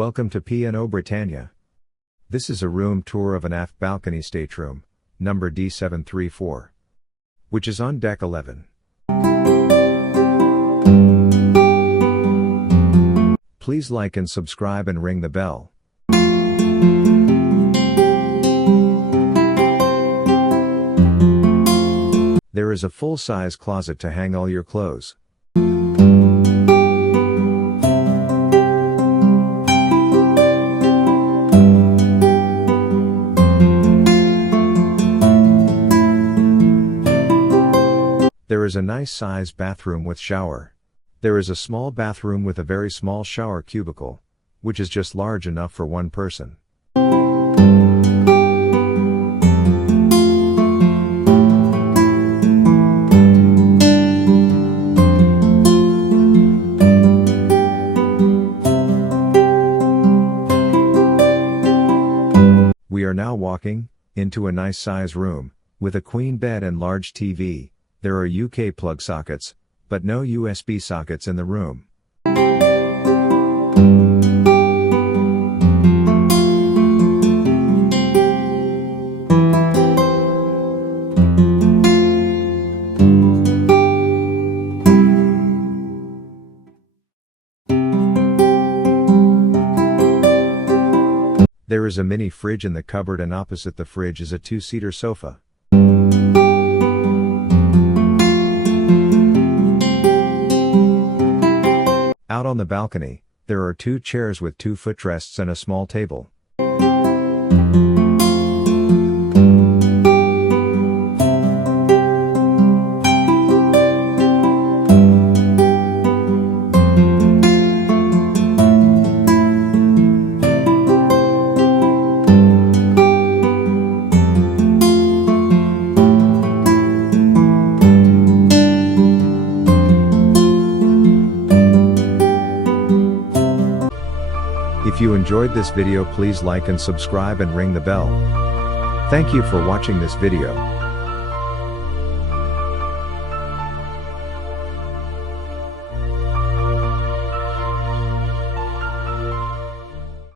Welcome to P&O Britannia. This is a room tour of an aft balcony stateroom, number D734, which is on deck 11. Please like and subscribe and ring the bell. There is a full-size closet to hang all your clothes. There is a nice size bathroom with shower. There is a small bathroom with a very small shower cubicle, which is just large enough for one person. We are now walking into a nice size room with a queen bed and large TV. There are UK plug sockets, but no USB sockets in the room. There is a mini fridge in the cupboard, and opposite the fridge is a two-seater sofa. Out on the balcony, there are two chairs with two footrests and a small table. If you enjoyed this video, please like and subscribe and ring the bell. Thank you for watching this video.